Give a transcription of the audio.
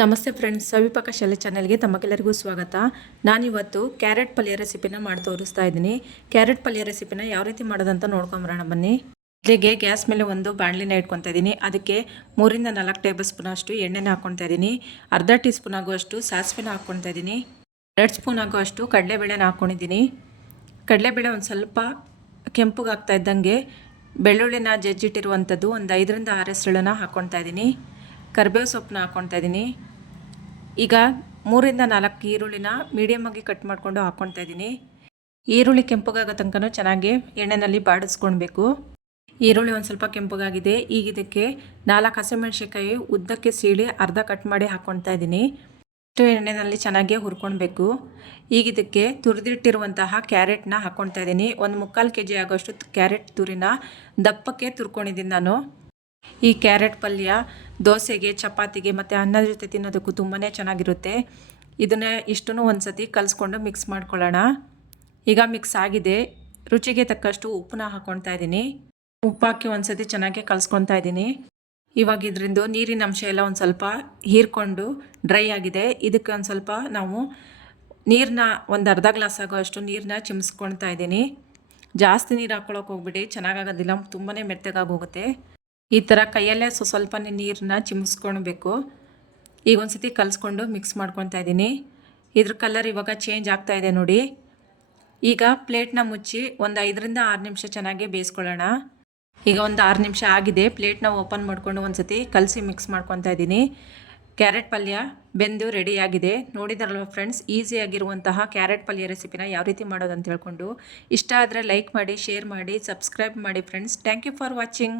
ನಮಸ್ತೆ ಫ್ರೆಂಡ್ಸ್ ಸವಿಪಾಕ ಶಾಲೆ ಚಾನಲ್ಗೆ ತಮಗೆಲ್ಲರಿಗೂ ಸ್ವಾಗತ. ನಾನಿವತ್ತು ಕ್ಯಾರೆಟ್ ಪಲ್ಯ ರೆಸಿಪಿನ ಮಾಡಿ ತೋರಿಸ್ತಾ ಇದ್ದೀನಿ. ಕ್ಯಾರೆಟ್ ಪಲ್ಯ ರೆಸಿಪಿನ ಯಾವ ರೀತಿ ಮಾಡೋದಂತ ನೋಡ್ಕೊಂಬರೋಣ ಬನ್ನಿ. ಇಲ್ಲಿಗೆ ಗ್ಯಾಸ್ ಮೇಲೆ ಒಂದು ಬಾಣಲಿನ ಇಟ್ಕೊತಾ ಇದ್ದೀನಿ. ಅದಕ್ಕೆ ಮೂರಿಂದ ನಾಲ್ಕು ಟೇಬಲ್ ಸ್ಪೂನ್ ಅಷ್ಟು ಎಣ್ಣೆನ ಹಾಕ್ಕೊತಾ ಇದ್ದೀನಿ. ಅರ್ಧ ಟೀ ಸ್ಪೂನ್ ಆಗುವಷ್ಟು ಸಾಸಿವೆನ ಹಾಕ್ಕೊತಾ ಇದ್ದೀನಿ. ಎರಡು ಸ್ಪೂನ್ ಆಗುವಷ್ಟು ಕಡಲೆಬೇಳೆನ ಹಾಕ್ಕೊಂಡಿದ್ದೀನಿ ಕಡಲೆಬೇಳೆ ಒಂದು ಸ್ವಲ್ಪ ಕೆಂಪುಗಾಗ್ತಾ ಇದ್ದಂಗೆ ಬೆಳ್ಳುಳ್ಳಿನ ಜಜ್ಜಿಟ್ಟಿರುವಂಥದ್ದು ಒಂದು ಐದರಿಂದ ಆರು ಹೆಸರುಳನ್ನ ಹಾಕ್ಕೊತಾ ಇದ್ದೀನಿ. ಕರಿಬೇವು ಸೊಪ್ಪನ್ನ ಹಾಕ್ಕೊತಾ ಇದ್ದೀನಿ ಈಗ ಮೂರಿಂದ ನಾಲ್ಕು ಈರುಳ್ಳಿನ ಮೀಡಿಯಮ್ ಆಗಿ ಕಟ್ ಮಾಡಿಕೊಂಡು ಹಾಕ್ಕೊತಾ ಇದ್ದೀನಿ ಈರುಳ್ಳಿ ಕೆಂಪಗಾಗೋ ತನಕ ಚೆನ್ನಾಗಿ ಎಣ್ಣೆಯಲ್ಲಿ ಬಾಡಿಸ್ಕೊಳ್ಬೇಕು. ಈರುಳ್ಳಿ ಒಂದು ಸ್ವಲ್ಪ ಕೆಂಪಗಾಗಿದೆ. ಈಗ ಇದಕ್ಕೆ ನಾಲ್ಕು ಹಸಿಮೆಣಸಿನ್ಕಾಯಿ ಉದ್ದಕ್ಕೆ ಸೀಳಿ ಅರ್ಧ ಕಟ್ ಮಾಡಿ ಹಾಕ್ಕೊತಾ ಇದ್ದೀನಿ ಅಷ್ಟು ಎಣ್ಣೆಯಲ್ಲಿ ಚೆನ್ನಾಗಿ ಹುರ್ಕೊಳ್ಬೇಕು. ಈಗ ಇದಕ್ಕೆ ತುರಿದಿಟ್ಟಿರುವಂತಹ ಕ್ಯಾರೆಟ್ನ ಹಾಕ್ಕೊತಾ ಇದ್ದೀನಿ ಒಂದು ಮುಕ್ಕಾಲು ಕೆ ಜಿ ಆಗೋಷ್ಟು ಕ್ಯಾರೆಟ್ ತುರಿನ ದಪ್ಪಕ್ಕೆ ತುರ್ಕೊಂಡಿದ್ದೀನಿ ನಾನು. ಈ ಕ್ಯಾರೆಟ್ ಪಲ್ಯ, ದೋಸೆಗೆ, ಚಪಾತಿಗೆ ಮತ್ತು ಅನ್ನದ ಜೊತೆ ತಿನ್ನೋದಕ್ಕೂ ತುಂಬಾ ಚೆನ್ನಾಗಿರುತ್ತೆ. ಇದನ್ನು ಇಷ್ಟೂ ಒಂದು ಸತಿ ಕಲಿಸ್ಕೊಂಡು ಮಿಕ್ಸ್ ಮಾಡ್ಕೊಳ್ಳೋಣ. ಈಗ ಮಿಕ್ಸ್ ಆಗಿದೆ. ರುಚಿಗೆ ತಕ್ಕಷ್ಟು ಉಪ್ಪನ್ನ ಹಾಕ್ಕೊಳ್ತಾ ಇದ್ದೀನಿ. ಉಪ್ಪು ಹಾಕಿ ಒಂದು ಸತಿ ಚೆನ್ನಾಗಿ ಕಲಿಸ್ಕೊತಾ ಇದ್ದೀನಿ. ಇವಾಗ ಇದರಿಂದ ನೀರಿನ ಅಂಶ ಎಲ್ಲ ಒಂದು ಸ್ವಲ್ಪ ಹೀರ್ಕೊಂಡು ಡ್ರೈ ಆಗಿದೆ. ಇದಕ್ಕೆ ಒಂದು ಸ್ವಲ್ಪ ನಾವು ನೀರನ್ನ ಒಂದು ಅರ್ಧ ಗ್ಲಾಸ್ ಆಗೋ ಅಷ್ಟು ನೀರನ್ನ ಚಿಮ್ಸ್ಕೊಳ್ತಾ ಇದ್ದೀನಿ. ಜಾಸ್ತಿ ನೀರು ಹಾಕ್ಕೊಳಕ್ಕೆ ಹೋಗ್ಬಿಡಿ. ಚೆನ್ನಾಗಾಗೋದಿಲ್ಲ. ತುಂಬಾ ಮೆತ್ತಗಾಗಿ ಹೋಗುತ್ತೆ. ಈ ಥರ ಕೈಯಲ್ಲೇ ಸ್ವ ಸ್ವಲ್ಪನೇ ನೀರನ್ನ ಚಿಮ್ಮಿಸ್ಕೊಳ್ಬೇಕು ಈಗ ಒಂದು ಸತಿ ಕಲಿಸ್ಕೊಂಡು ಮಿಕ್ಸ್ ಮಾಡ್ಕೊತಾ ಇದ್ದೀನಿ. ಇದ್ರ ಕಲರ್ ಇವಾಗ ಚೇಂಜ್ ಆಗ್ತಾ ಇದೆ ನೋಡಿ. ಈಗ ಪ್ಲೇಟ್ನ ಮುಚ್ಚಿ ಒಂದು ಐದರಿಂದ ಆರು ನಿಮಿಷ ಚೆನ್ನಾಗಿ ಬೇಯಿಸ್ಕೊಳ್ಳೋಣ. ಈಗ ಒಂದು ಆರು ನಿಮಿಷ ಆಗಿದೆ. ಪ್ಲೇಟ್ನ ಓಪನ್ ಮಾಡಿಕೊಂಡು ಒಂದು ಸತಿ ಕಲಸಿ ಮಿಕ್ಸ್ ಮಾಡ್ಕೊತಾ ಇದ್ದೀನಿ. ಕ್ಯಾರೆಟ್ ಪಲ್ಯ ಬೆಂದು ರೆಡಿಯಾಗಿದೆ ನೋಡಿದಾರಲ್ವ ಫ್ರೆಂಡ್ಸ್ ಈಸಿಯಾಗಿರುವಂತಹ ಕ್ಯಾರೆಟ್ ಪಲ್ಯ ರೆಸಿಪಿನ ಯಾವ ರೀತಿ ಮಾಡೋದು ಅಂತ ಹೇಳ್ಕೊಂಡು. ಇಷ್ಟ ಆದರೆ ಲೈಕ್ ಮಾಡಿ ಶೇರ್ ಮಾಡಿ ಸಬ್ಸ್ಕ್ರೈಬ್ ಮಾಡಿ friends thank you for watching